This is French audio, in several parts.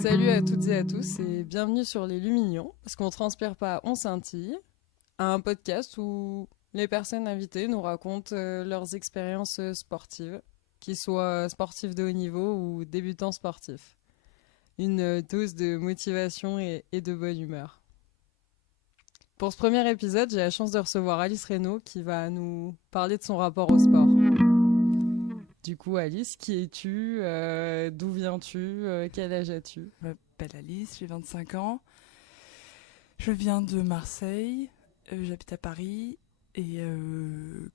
Salut à toutes et à tous et bienvenue sur Les Lumignons, parce qu'on transpire pas, on scintille, un podcast où les personnes invitées nous racontent leurs expériences sportives, qu'ils soient sportifs de haut niveau ou débutants sportifs. Une dose de motivation et de bonne humeur. Pour ce premier épisode, j'ai la chance de recevoir Alice Reynaud qui va nous parler de son rapport au sport. Du coup, Alice, qui es-tu D'où viens-tu Quel âge as-tu? Je m'appelle Alice, j'ai 25 ans. Je viens de Marseille, j'habite à Paris et je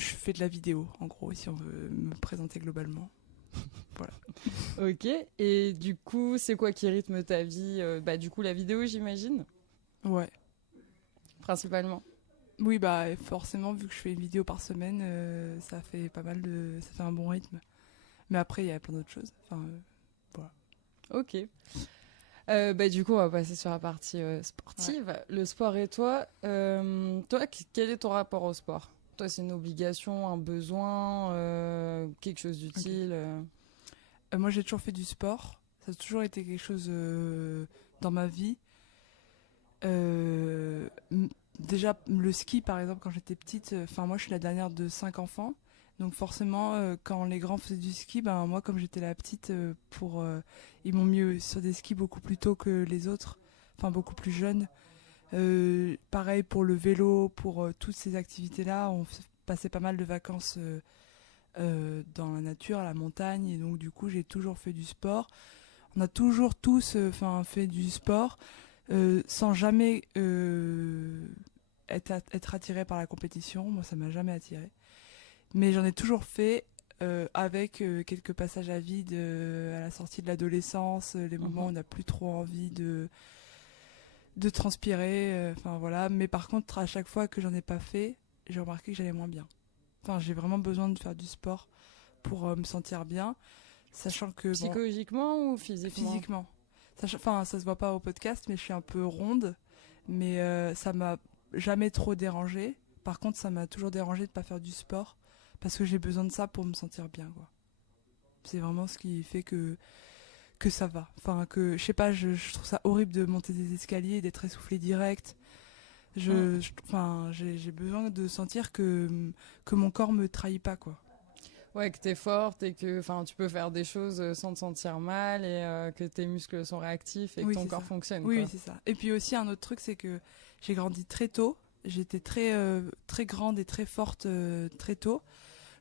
fais de la vidéo, en gros, si on veut me présenter globalement. Voilà. Ok, et du coup, c'est quoi qui rythme ta vie du coup, la vidéo, j'imagine, Ouais. principalement. Oui, bah forcément, vu que je fais une vidéo par semaine, ça fait pas mal de... ça fait un bon rythme. Mais après, il y a plein d'autres choses. Enfin, voilà. Ok. Du coup, on va passer sur la partie sportive. Ouais. Le sport et toi, quel est ton rapport au sport? Toi, c'est une obligation, un besoin, quelque chose d'utile Moi, j'ai toujours fait du sport. Ça a toujours été quelque chose dans ma vie. Déjà, le ski, par exemple, quand j'étais petite, moi, je suis la dernière de 5 enfants. Donc forcément, quand les grands faisaient du ski, moi, comme j'étais la petite, ils m'ont mis sur des skis beaucoup plus tôt que les autres, beaucoup plus jeunes. Pareil pour le vélo, pour toutes ces activités-là, on passait pas mal de vacances dans la nature, à la montagne, et donc du coup, j'ai toujours fait du sport. On a toujours tous fait du sport sans jamais être attiré par la compétition. Moi, ça m'a jamais attiré. Mais j'en ai toujours fait avec quelques passages à vide à la sortie de l'adolescence, les moments où on n'a plus trop envie de transpirer. Voilà. Mais par contre, à chaque fois que j'en ai pas fait, j'ai remarqué que j'allais moins bien. J'ai vraiment besoin de faire du sport pour me sentir bien. Sachant que, psychologiquement ou physiquement? Physiquement. Ça se voit pas au podcast, mais je suis un peu ronde. Mais ça m'a jamais trop dérangée. Par contre, ça m'a toujours dérangée de pas faire du sport. Parce que j'ai besoin de ça pour me sentir bien, quoi. C'est vraiment ce qui fait que ça va. Je sais pas, je trouve ça horrible de monter des escaliers et d'être essoufflé direct. J'ai besoin de sentir que mon corps me trahit pas, quoi. Ouais, que t'es forte et que tu peux faire des choses sans te sentir mal et que tes muscles sont réactifs et que ton corps fonctionne. Oui, c'est ça. Et puis aussi, un autre truc, c'est que j'ai grandi très tôt. J'étais très grande et très forte très tôt.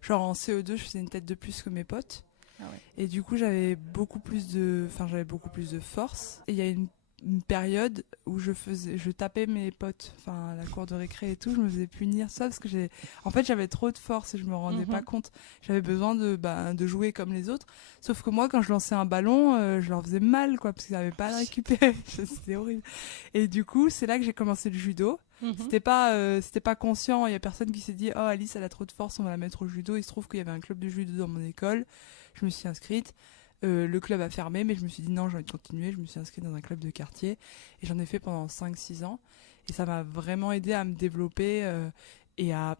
Genre en CE2, je faisais une tête de plus que mes potes. Ah ouais. Et du coup, j'avais beaucoup plus de force. Et il y a une période où je tapais mes potes, à la cour de récré et tout, je me faisais punir ça parce que j'avais trop de force et je me rendais pas compte. J'avais besoin de jouer comme les autres, sauf que moi, quand je lançais un ballon, je leur faisais mal, quoi, parce qu'ils n'avaient pas à le récupérer. C'était horrible. Et du coup, c'est là que j'ai commencé le judo. C'était pas conscient, il y a personne qui s'est dit oh, Alice elle a trop de force, on va la mettre au judo. Il se trouve qu'il y avait un club de judo dans mon école, je me suis inscrite. Le club a fermé, mais je me suis dit non, j'ai envie de continuer. Je me suis inscrite dans un club de quartier et j'en ai fait pendant 5-6 ans. Et ça m'a vraiment aidé à me développer et à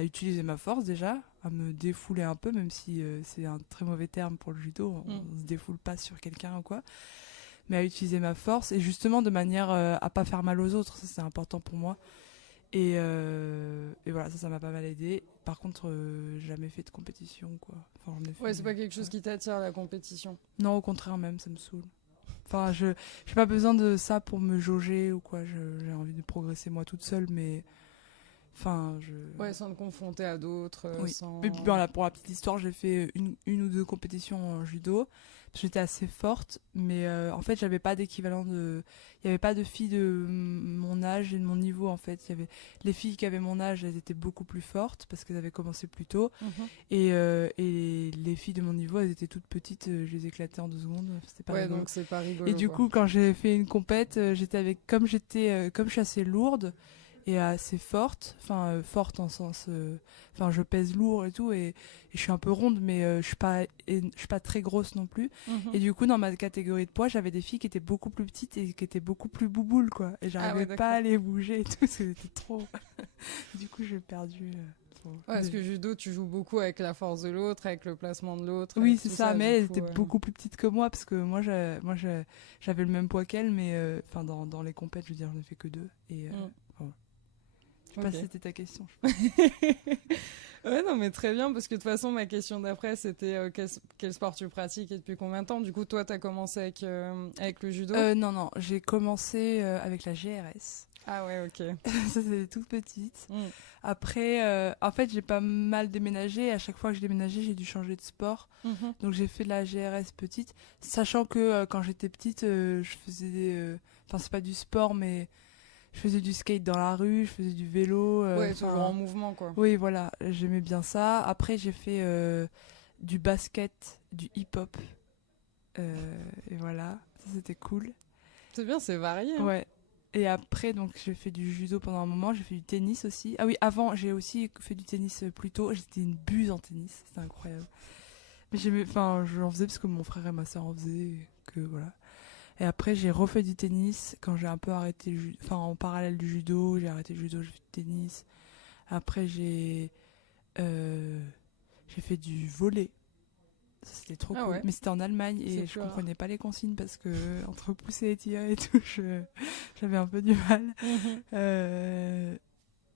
utiliser ma force déjà, à me défouler un peu, même si c'est un très mauvais terme pour le judo, on se défoule pas sur quelqu'un ou quoi. Mais à utiliser ma force et justement de manière à pas faire mal aux autres, ça c'est important pour moi. Et voilà, ça m'a pas mal aidé. Par contre, jamais fait de compétition, quoi. C'est pas quelque chose qui t'attire, la compétition? Non, au contraire, même, ça me saoule. J'ai pas besoin de ça pour me jauger ou quoi. J'ai envie de progresser moi toute seule, mais Ouais, sans te confronter à d'autres. Oui. Sans... Et puis pour la petite histoire, j'ai fait une ou deux compétitions en judo. J'étais assez forte, mais en fait, j'avais pas d'équivalent de. Il y avait pas de filles de mon âge et de mon niveau, en fait. Il y avait les filles qui avaient mon âge, elles étaient beaucoup plus fortes parce qu'elles avaient commencé plus tôt. Et les filles de mon niveau, elles étaient toutes petites. Je les éclatais en 2 secondes. C'était pas rigolo. Donc c'est pas rigolo. Et du coup, quand j'ai fait une compète, comme je suis assez lourde et assez forte, forte en sens, je pèse lourd et tout, et je suis un peu ronde, mais je suis pas très grosse non plus. Et du coup, dans ma catégorie de poids, j'avais des filles qui étaient beaucoup plus petites et qui étaient beaucoup plus bouboules, quoi. Et j'arrivais pas à les bouger et tout, c'était trop. Du coup, j'ai perdu. Parce que judo, tu joues beaucoup avec la force de l'autre, avec le placement de l'autre. Oui, c'est tout ça, mais elle coup, était beaucoup plus petite que moi, parce que moi j'avais le même poids qu'elle, mais dans les compètes, je veux dire, je n'ai fait que 2. Et voilà. Je sais pas si c'était ta question. Ouais, non, mais très bien, parce que de toute façon, ma question d'après, c'était quel sport tu pratiques et depuis combien de temps? Du coup, toi, tu as commencé avec le judo? Non, j'ai commencé avec la GRS. Ah ouais, ok. Ça, c'était toute petite. Après, en fait, j'ai pas mal déménagé. À chaque fois que j'ai déménagé, j'ai dû changer de sport. Donc, j'ai fait de la GRS petite. Sachant que quand j'étais petite, je faisais enfin, c'est pas du sport, mais je faisais du skate dans la rue, je faisais du vélo. Ouais, toujours en mouvement, quoi. Oui, voilà, j'aimais bien ça. Après, j'ai fait du basket, du hip-hop. Et voilà, ça, c'était cool. C'est bien, c'est varié. Hein. Ouais. Et après, donc, j'ai fait du judo pendant un moment, j'ai fait du tennis aussi. Ah oui, avant, j'ai aussi fait du tennis plus tôt. J'étais une buse en tennis, c'était incroyable. Mais j'en faisais parce que mon frère et ma soeur en faisaient, que voilà. Et après, j'ai refait du tennis quand j'ai un peu arrêté en parallèle du judo, j'ai arrêté le judo, j'ai fait du tennis. Après, j'ai fait du volley. Ça, c'était trop cool. Ouais. Mais c'était en Allemagne et je comprenais pas les consignes parce que entre pousser et tirer et tout, j'avais un peu du mal.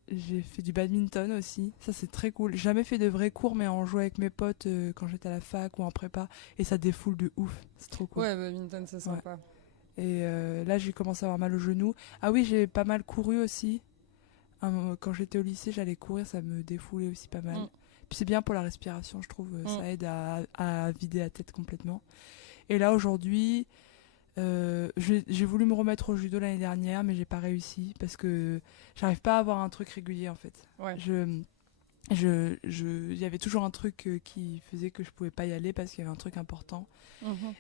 J'ai fait du badminton aussi. Ça, c'est très cool. J'ai jamais fait de vrais cours, mais on jouait avec mes potes quand j'étais à la fac ou en prépa. Et ça défoule de ouf. C'est trop cool. Ouais, badminton, c'est sympa. Ouais. Et là, j'ai commencé à avoir mal au genou. Ah oui, j'ai pas mal couru aussi. Quand j'étais au lycée, j'allais courir, ça me défoulait aussi pas mal. Puis c'est bien pour la respiration, je trouve. Ça aide à vider la tête complètement. Et là, aujourd'hui, j'ai voulu me remettre au judo l'année dernière, mais j'ai pas réussi parce que j'arrive pas à avoir un truc régulier en fait. Ouais. Il y avait toujours un truc qui faisait que je pouvais pas y aller parce qu'il y avait un truc important.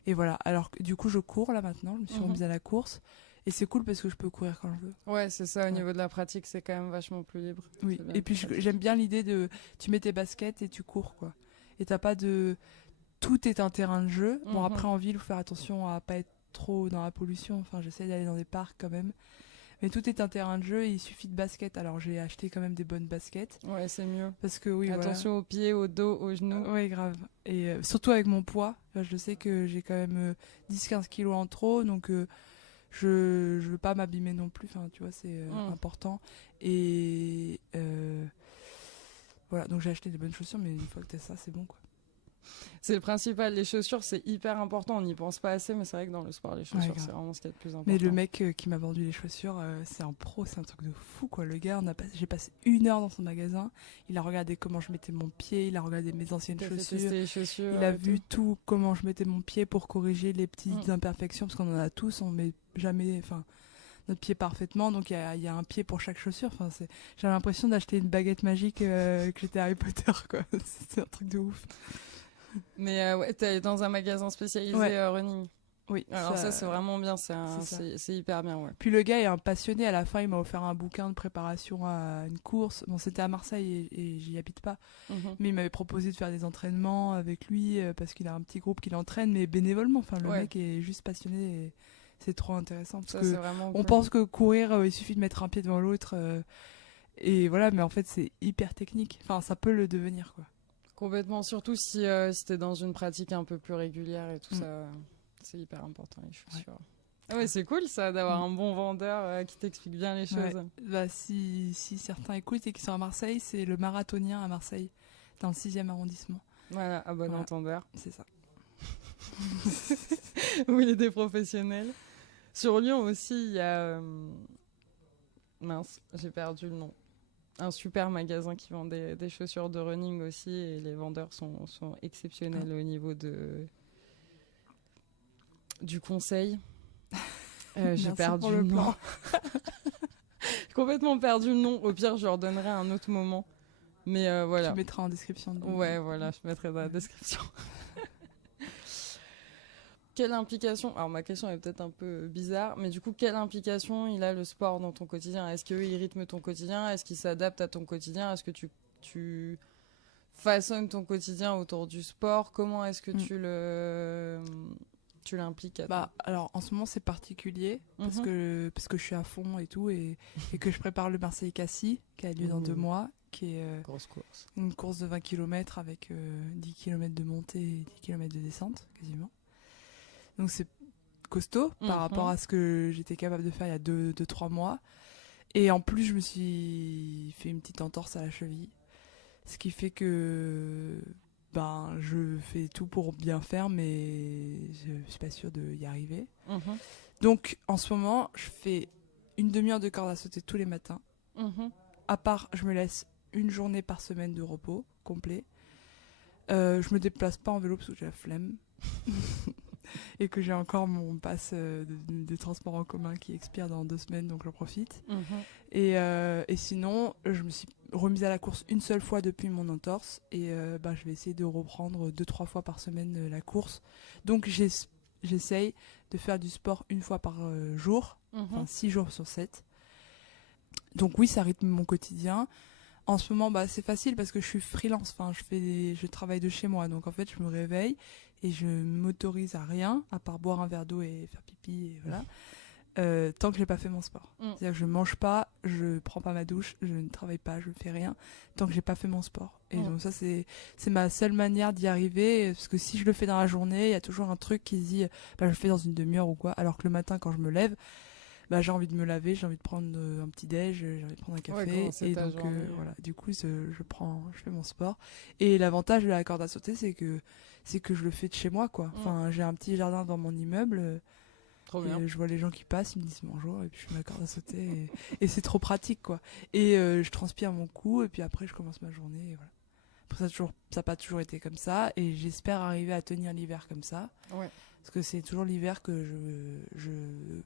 Et voilà. Alors du coup, je cours là maintenant. Je me suis remise à la course. Et c'est cool parce que je peux courir quand je veux. Ouais, c'est ça, au niveau de la pratique, c'est quand même vachement plus libre. Oui, et puis j'aime bien l'idée de... Tu mets tes baskets et tu cours, quoi. Et t'as pas de... Tout est un terrain de jeu. Bon, après, en ville, il faut faire attention à pas être trop dans la pollution. Enfin, j'essaie d'aller dans des parcs quand même. Mais tout est un terrain de jeu et il suffit de baskets. Alors, j'ai acheté quand même des bonnes baskets. Ouais, c'est mieux. Parce que, oui, attention aux pieds, au dos, aux genoux. Oui, grave. Et surtout avec mon poids. Je sais que j'ai quand même 10-15 kilos en trop, donc... je veux pas m'abîmer non plus, enfin tu vois, c'est important. Et voilà, donc j'ai acheté des bonnes chaussures, mais une fois que t'as ça, c'est bon quoi. C'est le principal, les chaussures c'est hyper important, on n'y pense pas assez, mais c'est vrai que dans le sport les chaussures c'est vraiment ce qui est le plus important. Mais le mec qui m'a vendu les chaussures, c'est un pro, c'est un truc de fou quoi. Le gars, j'ai passé 1 heure dans son magasin, il a regardé comment je mettais mon pied, il a regardé mes anciennes chaussures, il a vu tout, comment je mettais mon pied pour corriger les petites imperfections, parce qu'on en a tous, on met jamais, enfin notre pied parfaitement, donc il y a un pied pour chaque chaussure. Enfin, j'avais l'impression d'acheter une baguette magique, que j'étais Harry Potter quoi. C'est un truc de ouf. Mais ouais, t'es dans un magasin spécialisé running. Oui. Alors ça c'est vraiment bien, c'est hyper bien. Ouais. Puis le gars est un passionné. À la fin, il m'a offert un bouquin de préparation à une course. Bon, c'était à Marseille et j'y habite pas. Mais il m'avait proposé de faire des entraînements avec lui parce qu'il a un petit groupe qui l'entraîne, mais bénévolement. Enfin, le mec est juste passionné. Et c'est trop intéressant parce que on pense que courir, il suffit de mettre un pied devant l'autre et voilà. Mais en fait, c'est hyper technique. Enfin, ça peut le devenir quoi. Complètement, surtout si t'es dans une pratique un peu plus régulière et tout ça, c'est hyper important les chaussures. Ah ouais, c'est cool ça d'avoir un bon vendeur qui t'explique bien les choses. Ouais. Bah, si certains écoutent et qui sont à Marseille, c'est le Marathonien à Marseille, dans le 6e arrondissement. Voilà, à bon entendeur. C'est ça. Où il est des professionnels. Sur Lyon aussi, il y a... mince, j'ai perdu le nom. Un super magasin qui vend des chaussures de running aussi et les vendeurs sont exceptionnels au niveau du conseil. J'ai perdu le nom. J'ai complètement perdu le nom. Au pire, je leur donnerai à un autre moment. Mais voilà. Tu mettras en description. Ouais, voilà, je mettrai dans la description. Quelle implication, alors ma question est peut-être un peu bizarre, mais du coup, quelle implication il a le sport dans ton quotidien? Est-ce qu'il rythme ton quotidien? Est-ce qu'il s'adapte à ton quotidien? Est-ce que tu façonnes ton quotidien autour du sport? Comment est-ce que tu l'impliques à toi? Alors, en ce moment, c'est particulier, parce que je suis à fond et tout, et que je prépare le Marseille-Cassis, qui a lieu dans 2 mois, qui est Grosse course. une course de 20 km avec 10 km de montée et 10 km de descente, quasiment. Donc c'est costaud par rapport à ce que j'étais capable de faire il y a 2-3 mois. Et en plus, je me suis fait une petite entorse à la cheville. Ce qui fait que je fais tout pour bien faire, mais je suis pas sûre d'y arriver. Donc en ce moment, je fais une demi-heure de corde à sauter tous les matins. À part, je me laisse une journée par semaine de repos complet. Je me déplace pas en vélo parce que j'ai la flemme. Et que j'ai encore mon pass de transport en commun qui expire dans 2 semaines, donc j'en profite. Et sinon, je me suis remise à la course une seule fois depuis mon entorse. Et je vais essayer de reprendre 2-3 fois par semaine la course. Donc j'essaye de faire du sport une fois par jour, 6 jours sur 7. Donc oui, ça rythme mon quotidien. En ce moment, c'est facile parce que je suis freelance. Enfin, je travaille de chez moi. Donc en fait, je me réveille et je m'autorise à rien, à part boire un verre d'eau et faire pipi, et voilà. Tant que j'ai pas fait mon sport. C'est-à-dire que je mange pas, je prends pas ma douche, je ne travaille pas, je fais rien, tant que j'ai pas fait mon sport. Et donc ça, c'est ma seule manière d'y arriver, parce que si je le fais dans la journée, il y a toujours un truc qui se dit, je le fais dans une demi-heure ou quoi, alors que le matin, quand je me lève, j'ai envie de me laver, j'ai envie de prendre un petit déj, j'ai envie de prendre un café, et donc voilà, du coup je fais mon sport. Et l'avantage de la corde à sauter, c'est que je le fais de chez moi, quoi. Enfin, j'ai un petit jardin dans mon immeuble. Trop bien. Je vois les gens qui passent, ils me disent bonjour, et puis je fais ma corde à sauter, et c'est trop pratique, quoi. Et je transpire mon cou, et puis après je commence ma journée, et voilà. Après ça n'a pas toujours été comme ça, et j'espère arriver à tenir l'hiver comme ça. Ouais. Parce que c'est toujours l'hiver que je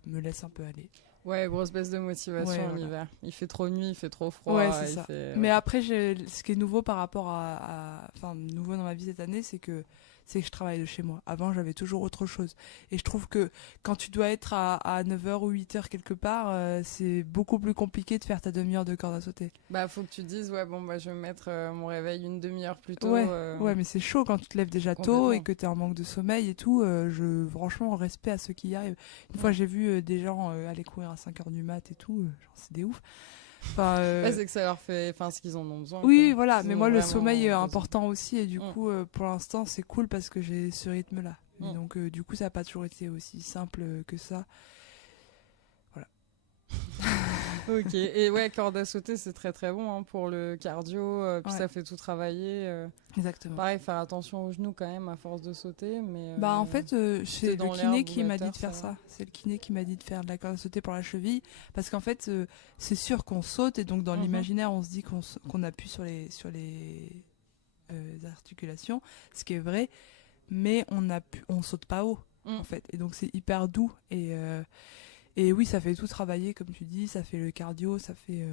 me laisse un peu aller. Ouais, grosse baisse de motivation en hiver. Il fait trop nuit, il fait trop froid. Ouais, c'est ça. Mais après, ce qui est nouveau par rapport enfin, nouveau dans ma vie cette année, c'est que je travaille de chez moi. Avant, j'avais toujours autre chose. Et je trouve que quand tu dois être à 9h ou 8h quelque part, c'est beaucoup plus compliqué de faire ta demi-heure de corde à sauter. Faut que tu te dises, je vais me mettre mon réveil une demi-heure plus tôt. Ouais, mais c'est chaud quand tu te lèves déjà tôt et que tu es en manque de sommeil et tout. Franchement, respect à ceux qui y arrivent. Une fois, j'ai vu des gens aller courir à 5h du mat et tout. C'est des ouf. Enfin, c'est que ça leur fait, ce qu'ils en ont besoin. Oui, voilà. Mais moi, le sommeil est important aussi, et du coup, pour l'instant, c'est cool parce que j'ai ce rythme-là. Et donc, du coup, ça n'a pas toujours été aussi simple que ça. Voilà. Ok. Et ouais, corde à sauter, c'est très très bon pour le cardio. Puis ça fait tout travailler. Exactement. Pareil, faire attention aux genoux quand même à force de sauter. Mais, en fait, c'est le kiné qui m'a dit de faire ça. C'est le kiné qui m'a dit de faire de la corde à sauter pour la cheville. Parce qu'en fait, c'est sûr qu'on saute, et donc dans l'imaginaire, on se dit qu'on appuie sur les articulations, ce qui est vrai, mais on saute pas haut, en fait. Et donc c'est hyper doux. Et oui, ça fait tout travailler, comme tu dis, ça fait le cardio, ça fait...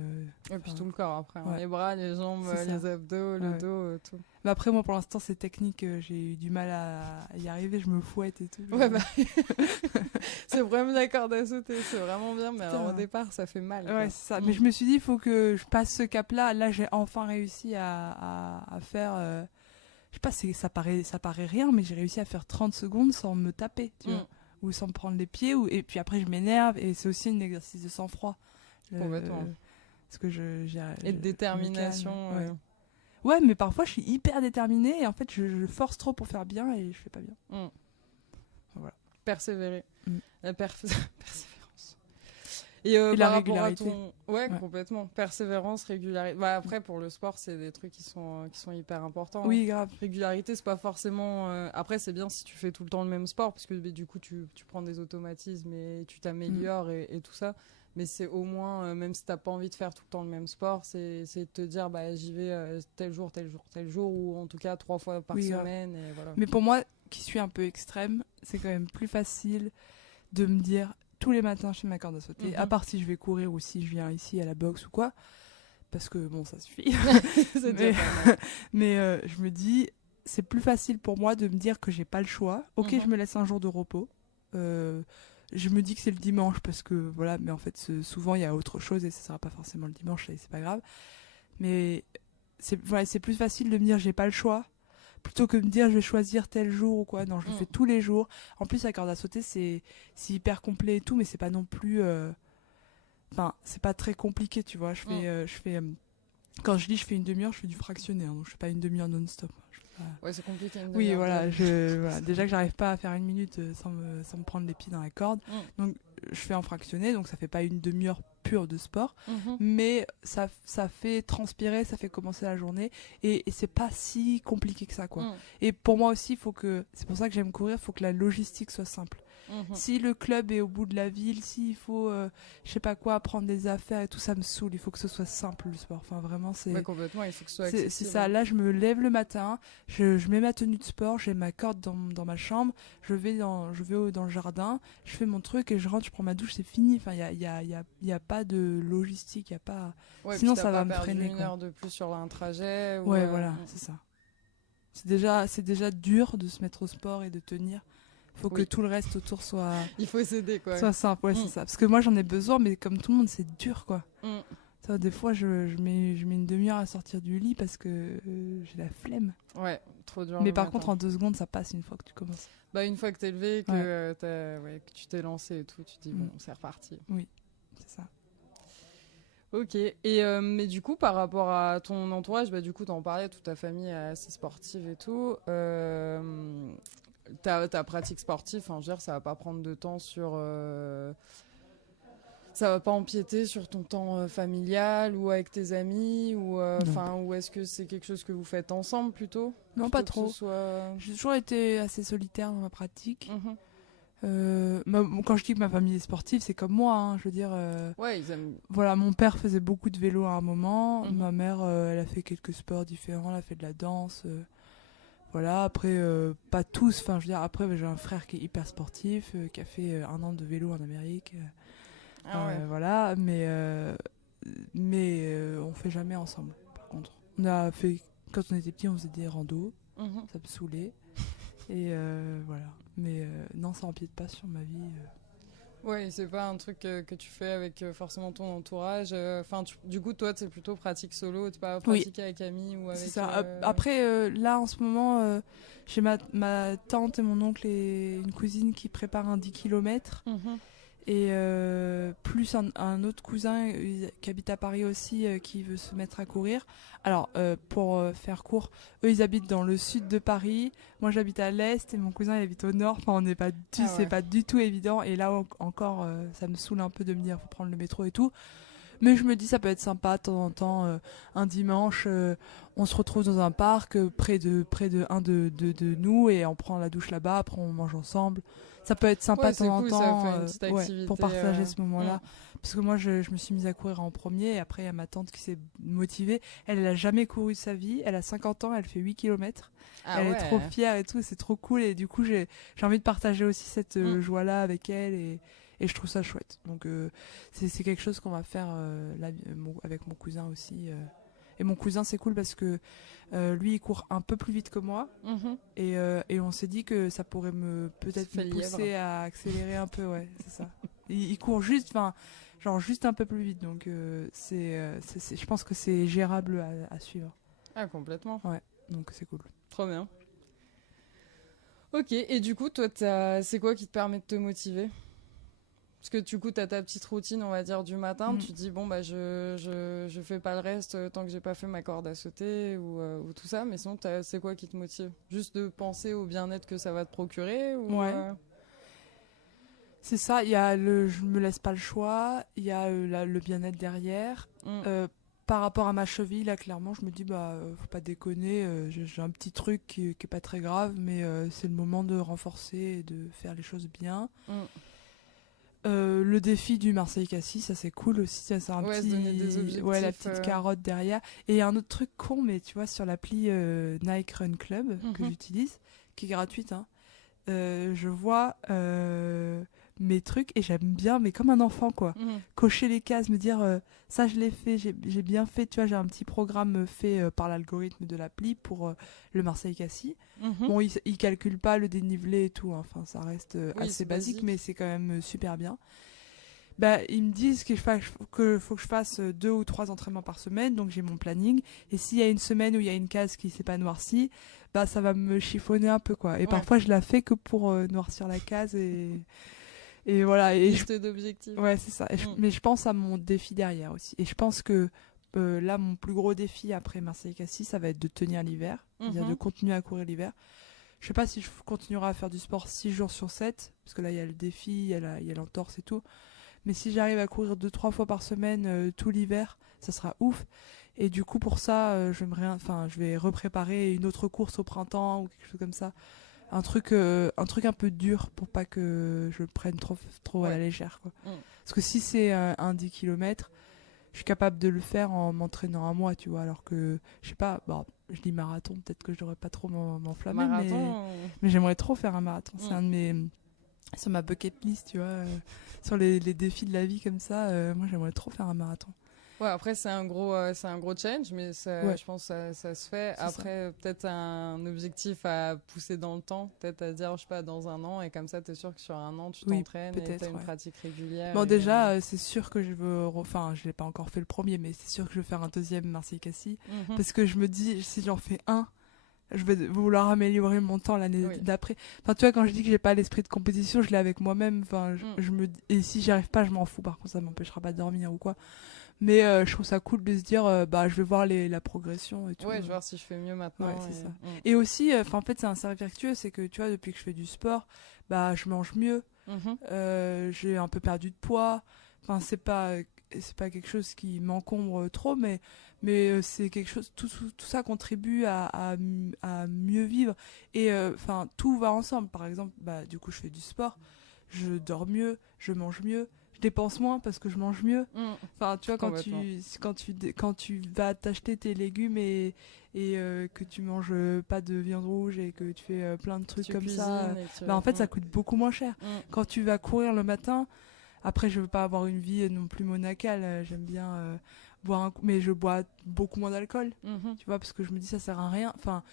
Et puis tout le corps après, les bras, les jambes, les abdos, le dos, tout. Mais après, moi, pour l'instant, c'est technique, j'ai eu du mal à y arriver, je me fouette et tout. Ouais, c'est vraiment la corde à sauter, c'est vraiment bien, mais alors, au départ, ça fait mal. Ouais, c'est ça. Mais je me suis dit, il faut que je passe ce cap-là. Là, j'ai enfin réussi à faire... je sais pas, ça paraît rien, mais j'ai réussi à faire 30 secondes sans me taper, tu vois. Ou sans me prendre les pieds, et puis après je m'énerve, et c'est aussi un exercice de sang-froid. Complètement. Parce que et de détermination. Ouais, mais parfois je suis hyper déterminée, et en fait je force trop pour faire bien, et je fais pas bien. Voilà. Persévérer. La persévérance. Et la régularité. Ouais, complètement. Persévérance, régularité. Après, pour le sport, c'est des trucs qui sont hyper importants. Oui, grave. Régularité, c'est pas forcément... Après, c'est bien si tu fais tout le temps le même sport, parce que du coup, tu prends des automatismes et tu t'améliores et tout ça. Mais c'est au moins, même si t'as pas envie de faire tout le temps le même sport, c'est de te dire, j'y vais tel jour, ou en tout cas 3 fois par semaine. Et voilà. Mais pour moi, qui suis un peu extrême, c'est quand même plus facile de me dire... tous les matins je fais ma corde à sauter, à part si je vais courir ou si je viens ici à la boxe ou quoi, parce que bon, ça suffit. mais je me dis, c'est plus facile pour moi de me dire que j'ai pas le choix. Ok, je me laisse un jour de repos, je me dis que c'est le dimanche parce que voilà, mais en fait souvent il y a autre chose et ça sera pas forcément le dimanche, et c'est pas grave, mais c'est plus facile de me dire j'ai pas le choix plutôt que de me dire je vais choisir tel jour ou quoi. Non, je le fais tous les jours. En plus, la corde à sauter, c'est hyper complet et tout, mais c'est pas non plus... c'est pas très compliqué, tu vois. Je fais Quand je dis je fais une demi-heure, je fais du fractionné, hein, donc je fais pas une demi-heure non-stop. Ouais, c'est compliqué. Oui, voilà, voilà. Déjà que j'arrive pas à faire une minute sans me prendre les pieds dans la corde. Donc je fais en fractionné, donc ça fait pas une demi-heure pure de sport, mais ça fait transpirer, ça fait commencer la journée, et c'est pas si compliqué que ça, quoi. Et pour moi aussi, c'est pour ça que j'aime courir, il faut que la logistique soit simple. Si le club est au bout de la ville, s'il faut, je sais pas quoi, prendre des affaires et tout, ça me saoule. Il faut que ce soit simple, le sport. Enfin, vraiment, Ouais, complètement, il faut que ce soit accessible. C'est ça. Là, je me lève le matin, je mets ma tenue de sport, j'ai ma corde dans ma chambre, je vais dans le jardin, je fais mon truc et je rentre, je prends ma douche, c'est fini. Enfin, il y a pas de logistique, il y a pas. Ouais, sinon, ça va me freiner. Une heure de plus sur un trajet. Ouais, voilà, c'est ça. C'est déjà dur de se mettre au sport et de tenir. Faut que tout le reste autour soit. Il faut s'aider, quoi. Soit simple, ouais, c'est ça. Parce que moi, j'en ai besoin, mais comme tout le monde, c'est dur, quoi. Ça, des fois, je mets une demi-heure à sortir du lit parce que j'ai la flemme. Ouais, trop dur. Mais par contre, en 2 secondes, ça passe une fois que tu commences. Bah, une fois que t'es levé, que tu t'es lancé et tout, tu te dis, bon, c'est reparti. Oui, c'est ça. Ok, et mais du coup, par rapport à ton entourage, bah, du coup, t'en parlais, toute ta famille est assez sportive et tout. Ta pratique sportive, je veux dire, ça va pas prendre de temps sur. Ça va pas empiéter sur ton temps familial ou avec tes amis ou est-ce que c'est quelque chose que vous faites ensemble plutôt? Non, pas trop. J'ai toujours été assez solitaire dans ma pratique. Quand je dis que ma famille est sportive, c'est comme moi, hein, je veux dire. Ouais, ils aiment. Voilà, mon père faisait beaucoup de vélo à un moment. Ma mère, elle a fait quelques sports différents. Elle a fait de la danse. Voilà, après, pas tous. Enfin, je veux dire, après, j'ai un frère qui est hyper sportif, qui a fait 1 an de vélo en Amérique. Voilà, mais on fait jamais ensemble, par contre. On a fait, quand on était petits, on faisait des randos. Ça me saoulait. Et voilà. Mais non, ça empiète pas sur ma vie. Ouais, c'est pas un truc que tu fais avec forcément ton entourage. Du coup, toi, c'est plutôt pratique solo, t'es pas pratiqué avec amis ou avec. C'est ça. Après, là, en ce moment, j'ai ma tante et mon oncle et une cousine qui préparent un 10 km. Et plus un autre cousin qui habite à Paris aussi, qui veut se mettre à courir. Alors, pour faire court, eux, ils habitent dans le sud de Paris. Moi, j'habite à l'est et mon cousin, il habite au nord. Enfin, c'est pas du tout évident. Et là, encore, ça me saoule un peu de me dire, faut prendre le métro et tout. Mais je me dis, ça peut être sympa de temps en temps. Un dimanche, on se retrouve dans un parc près de nous et on prend la douche là-bas. Après, on mange ensemble. Ça peut être sympa de temps en temps pour partager ce moment-là. Parce que moi, je me suis mise à courir en premier et après, il y a ma tante qui s'est motivée. Elle n'a jamais couru de sa vie. Elle a 50 ans, elle fait 8 km. Elle est trop fière et tout, c'est trop cool. Et du coup, j'ai envie de partager aussi cette joie-là avec elle et je trouve ça chouette. Donc, c'est quelque chose qu'on va faire là, avec mon cousin aussi. Et mon cousin, c'est cool parce que lui, il court un peu plus vite que moi. Et on s'est dit que ça pourrait peut-être me pousser à accélérer un peu. Ouais, c'est ça. Il court juste un peu plus vite. Donc, je pense que c'est gérable à suivre. Ah, complètement. Ouais, donc c'est cool. Trop bien. Ok, et du coup, toi, c'est quoi qui te permet de te motiver ? Parce que du coup, tu as ta petite routine, on va dire, du matin. Tu te dis, bon, bah, je fais pas le reste tant que j'ai pas fait ma corde à sauter ou tout ça. Mais sinon, c'est quoi qui te motive ? Juste de penser au bien-être que ça va te procurer ou, C'est ça, il y a je me laisse pas le choix. Il y a le bien-être derrière. Par rapport à ma cheville, là, clairement, je me dis, faut pas déconner. J'ai un petit truc qui est pas très grave, mais c'est le moment de renforcer et de faire les choses bien. Le défi du Marseille-Cassis, ça c'est cool aussi, ça c'est un petit, des objectifs, la petite carotte derrière. Et un autre truc con, mais tu vois, sur l'appli Nike Run Club que j'utilise, qui est gratuite, hein, je vois mes trucs et j'aime bien, mais comme un enfant quoi, cocher les cases, me dire ça je l'ai fait, j'ai bien fait, tu vois, j'ai un petit programme fait par l'algorithme de l'appli pour le Marseille-Cassis. Bon, il calcule pas le dénivelé et tout, hein. Enfin ça reste assez basique, mais c'est quand même super bien. Bah, ils me disent qu'il faut que je fasse 2 ou 3 entraînements par semaine, donc j'ai mon planning. Et s'il y a une semaine où il y a une case qui s'est pas noircie, bah ça va me chiffonner un peu quoi. Et parfois je la fais que pour noircir la case et voilà. Et liste d'objectifs. Ouais, c'est ça. Mais je pense à mon défi derrière aussi. Et je pense que là, mon plus gros défi après Marseille-Cassis, ça va être de tenir l'hiver, c'est-à-dire de continuer à courir l'hiver. Je sais pas si je continuerai à faire du sport 6 jours sur 7, parce que là, il y a le défi, il y a l'entorse et tout. Mais si j'arrive à courir 2-3 fois par semaine tout l'hiver, ça sera ouf. Et du coup, pour ça, je vais repréparer une autre course au printemps ou quelque chose comme ça. Un truc un peu dur pour pas que je le prenne trop à la légère, quoi. Parce que si c'est un 10 km, je suis capable de le faire en m'entraînant un mois, tu vois. Alors que, je sais pas, bon, je dis marathon, peut-être que je devrais pas trop m'enflammer, mais j'aimerais trop faire un marathon. C'est un de mes... Sur ma bucket list, tu vois. Sur les défis de la vie comme ça, moi j'aimerais trop faire un marathon. Ouais, après c'est un gros challenge, mais je pense que ça se fait. Après, peut-être un objectif à pousser dans le temps, peut-être à dire, je sais pas, dans un an, et comme ça, t'es sûr que sur un an, tu t'entraînes et t'as une pratique régulière. Bon, déjà, c'est sûr que je veux... Enfin, je l'ai pas encore fait le premier, mais c'est sûr que je vais faire un deuxième Marseille-Cassis. Parce que je me dis, si j'en fais un, je vais vouloir améliorer mon temps l'année d'après. Enfin, tu vois, quand je dis que j'ai pas l'esprit de compétition, je l'ai avec moi-même. Enfin, et si j'y arrive pas, je m'en fous. Par contre, ça m'empêchera pas de dormir ou quoi. Mais je trouve ça cool de se dire, je vais voir la progression et tout. Ouais, je vais voir si je fais mieux maintenant. Ouais, c'est ça. Et aussi, en fait, c'est un cercle vertueux, c'est que tu vois, depuis que je fais du sport, je mange mieux. J'ai un peu perdu de poids. Enfin, c'est pas quelque chose qui m'encombre trop, mais c'est quelque chose. Tout ça contribue à mieux vivre. Et enfin, tout va ensemble. Par exemple, du coup, je fais du sport, je dors mieux, je mange mieux. Je dépense moins parce que je mange mieux. Enfin, tu vois, quand tu vas t'acheter tes légumes et que tu manges pas de viande rouge et que tu fais plein de trucs comme ça, en fait, ça coûte beaucoup moins cher. Quand tu vas courir le matin, après, je veux pas avoir une vie non plus monacale. J'aime bien boire un coup, mais je bois beaucoup moins d'alcool. Tu vois, parce que je me dis, ça sert à rien. Enfin,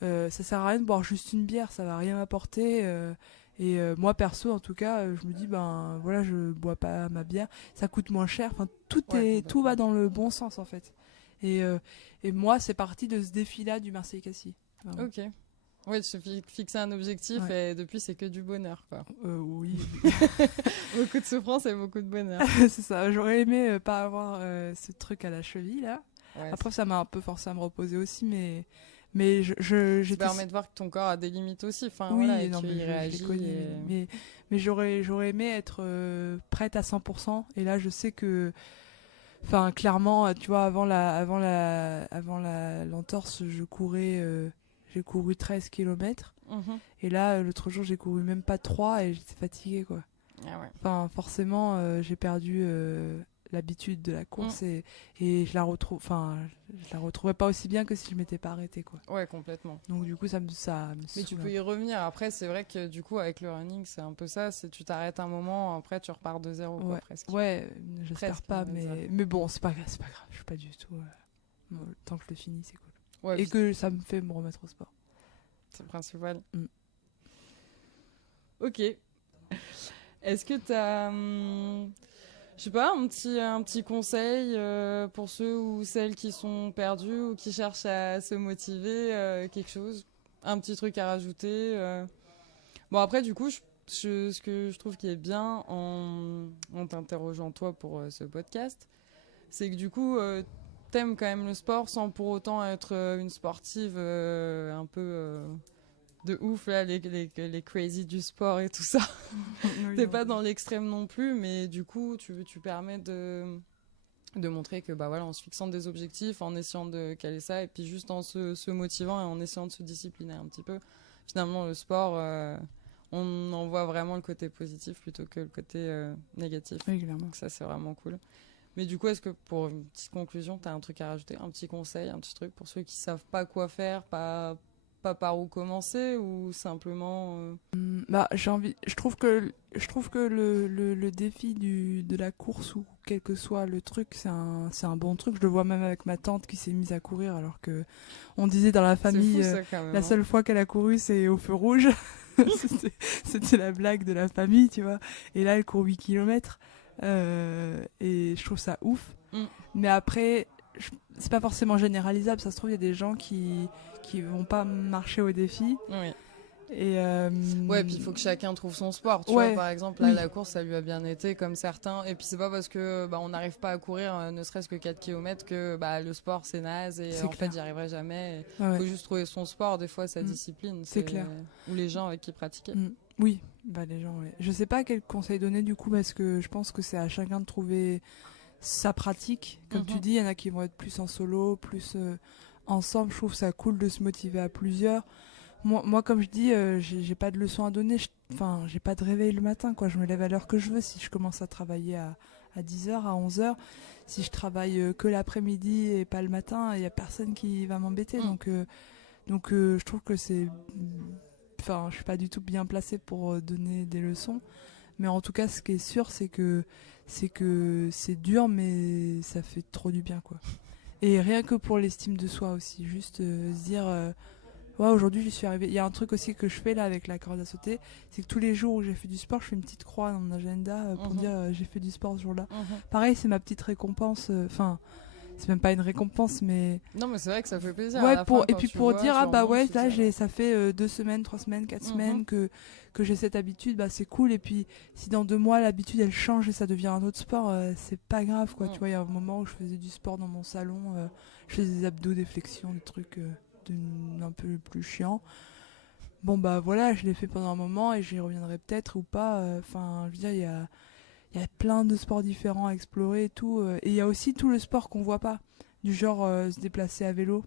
ça sert à rien de boire juste une bière, ça va rien m'apporter. Et moi perso en tout cas je me dis voilà, je bois pas ma bière, ça coûte moins cher, enfin tout va dans le bon sens en fait. Et moi c'est parti de ce défi là du Marseille-Cassis. Ok. Ouais, tu fixer un objectif et depuis c'est que du bonheur, quoi. Oui. Beaucoup de souffrance et beaucoup de bonheur. C'est ça, j'aurais aimé pas avoir ce truc à la cheville là. Après ça m'a un peu forcé à me reposer aussi, mais ça permet de voir que ton corps a des limites aussi, enfin oui, voilà, et non, qu'il réagit. Mais j'aurais aimé être prête à 100%. Et là, je sais que, enfin, clairement, tu vois, avant l'entorse, j'ai couru 13 km. Et là, l'autre jour, j'ai couru même pas 3 et j'étais fatiguée, quoi. Ah ouais. Enfin, forcément, j'ai perdu l'habitude de la course et je la retrouvais pas aussi bien que si je m'étais pas arrêtée, quoi. Ouais, complètement. Donc du coup ça me mais tu peux y revenir après. C'est vrai que du coup avec le running c'est un peu ça, c'est tu t'arrêtes un moment, après tu repars de zéro, quoi, presque. J'espère presque, pas, mais bon, c'est pas grave, je suis pas du tout tant que je le finis, c'est cool. Et que ça me fait me remettre au sport, c'est le principal. Ok. Est-ce que t'as je sais pas, un petit conseil pour ceux ou celles qui sont perdus ou qui cherchent à se motiver, quelque chose, un petit truc à rajouter. Bon après du coup, ce que je trouve qui est bien en t'interrogeant toi pour ce podcast, c'est que du coup t'aimes quand même le sport sans pour autant être une sportive un peu de ouf, là, les crazy du sport et tout ça. T'es pas dans l'extrême non plus, mais du coup, tu permets de montrer que, voilà, en se fixant des objectifs, en essayant de caler ça, et puis juste en se motivant et en essayant de se discipliner un petit peu. Finalement, le sport, on en voit vraiment le côté positif plutôt que le côté négatif. Oui, clairement. Donc ça, c'est vraiment cool. Mais du coup, est-ce que pour une petite conclusion, t'as un truc à rajouter, un petit conseil, un petit truc pour ceux qui savent pas quoi faire, pas par où commencer, ou simplement je trouve que le défi de la course, ou quel que soit le truc, c'est un bon truc. Je le vois même avec ma tante qui s'est mise à courir, alors que on disait dans la famille fou, ça, la seule fois qu'elle a couru c'est au feu rouge. C'était la blague de la famille, tu vois. Et là elle court 8 km et je trouve ça ouf. Mais après c'est pas forcément généralisable, ça se trouve il y a des gens qui vont pas marcher au défi. Oui. Et Ouais, puis il faut que chacun trouve son sport. Tu Ouais, vois, par exemple, là, oui. la course, ça lui a bien été, comme certains. Et puis, c'est pas parce que on n'arrive pas à courir, ne serait-ce que 4 km, que le sport, c'est naze et C'est en clair. fait, j'y arriverai jamais. Ouais, Il ouais. faut juste trouver son sport, des fois, sa Mm. discipline. C'est clair. Ou les gens avec qui pratiquer. Oui, les gens, ouais. Je sais pas quel conseil donner du coup, parce que je pense que c'est à chacun de trouver sa pratique. Comme tu dis, il y en a qui vont être plus en solo, plus ensemble. Je trouve ça cool de se motiver à plusieurs. Moi, comme je dis, j'ai pas de leçon à donner. Enfin, j'ai pas de réveil le matin, quoi. Je me lève à l'heure que je veux. Si je commence à travailler à 10h, à 11h, si je travaille que l'après-midi et pas le matin, il y a personne qui va m'embêter. Donc, je trouve que c'est... Enfin, je suis pas du tout bien placée pour donner des leçons. Mais en tout cas, ce qui est sûr, c'est que c'est dur, mais ça fait trop du bien, quoi. Et rien que pour l'estime de soi aussi. Juste se dire... ouais, aujourd'hui, j'y suis arrivée. Il y a un truc aussi que je fais là avec la corde à sauter, c'est que tous les jours où j'ai fait du sport, je fais une petite croix dans mon agenda pour dire j'ai fait du sport ce jour-là. Pareil, c'est ma petite récompense. Enfin, c'est même pas une récompense, mais. Non, mais c'est vrai que ça fait plaisir. Ouais, à la fin, et puis pour dire ouais, là, dis, ça fait 2 semaines, 3 semaines, 4 semaines que j'ai cette habitude, bah c'est cool. Et puis si dans 2 mois l'habitude elle change et ça devient un autre sport, c'est pas grave, quoi. Tu vois, il y a un moment où je faisais du sport dans mon salon, je faisais des abdos, des flexions, des trucs. Un peu plus chiant. Bon bah voilà, je l'ai fait pendant un moment et j'y reviendrai peut-être ou pas. Enfin, je veux dire, il y a plein de sports différents à explorer et tout. Et il y a aussi tout le sport qu'on voit pas, du genre se déplacer à vélo.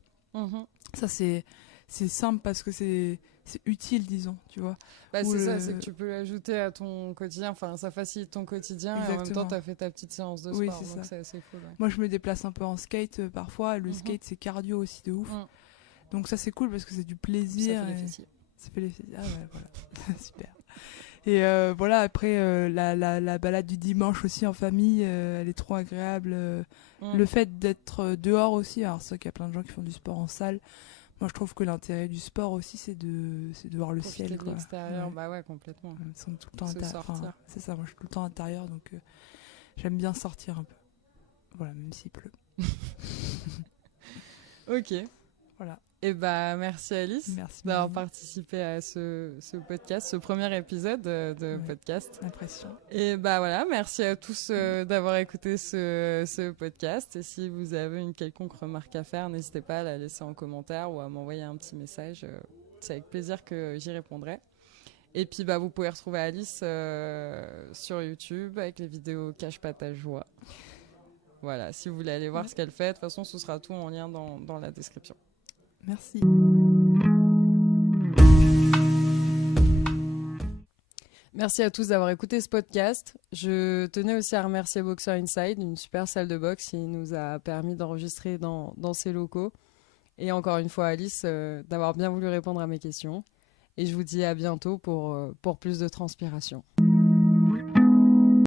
Ça c'est simple parce que c'est utile, disons, tu vois. C'est ça, c'est que tu peux l'ajouter à ton quotidien, enfin ça facilite ton quotidien. Exactement. Et en même temps tu as fait ta petite séance de sport, oui, donc c'est assez cool. Ouais. Moi je me déplace un peu en skate parfois, le skate c'est cardio aussi de ouf. Donc ça c'est cool parce que c'est du plaisir. Ça fait les fessiers. Ça fait les fessiers. Ah ouais, voilà. Super. Et voilà, après la balade du dimanche aussi en famille, elle est trop agréable. Le fait d'être dehors aussi, alors c'est vrai qu'il y a plein de gens qui font du sport en salle. Moi je trouve que l'intérêt du sport aussi c'est de voir le ciel, quoi. L'extérieur, bah ouais, complètement. Ils sont tout le temps c'est ça, moi je suis tout le temps à l'intérieur, donc j'aime bien sortir un peu. Voilà, même s'il pleut. Ok. Voilà. Et merci Alice d'avoir participé à ce podcast, ce premier épisode de podcast. L'impression. Et voilà, merci à tous d'avoir écouté ce podcast. Et si vous avez une quelconque remarque à faire, n'hésitez pas à la laisser en commentaire ou à m'envoyer un petit message. C'est avec plaisir que j'y répondrai. Et puis vous pouvez retrouver Alice sur YouTube avec les vidéos Cache pas ta joie. Voilà, si vous voulez aller voir ce qu'elle fait, de toute façon ce sera tout en lien dans la description. Merci. Merci à tous d'avoir écouté ce podcast. Je tenais aussi à remercier Boxer Inside, une super salle de boxe qui nous a permis d'enregistrer dans ces locaux. Et encore une fois Alice d'avoir bien voulu répondre à mes questions. Et je vous dis à bientôt pour plus de transpiration.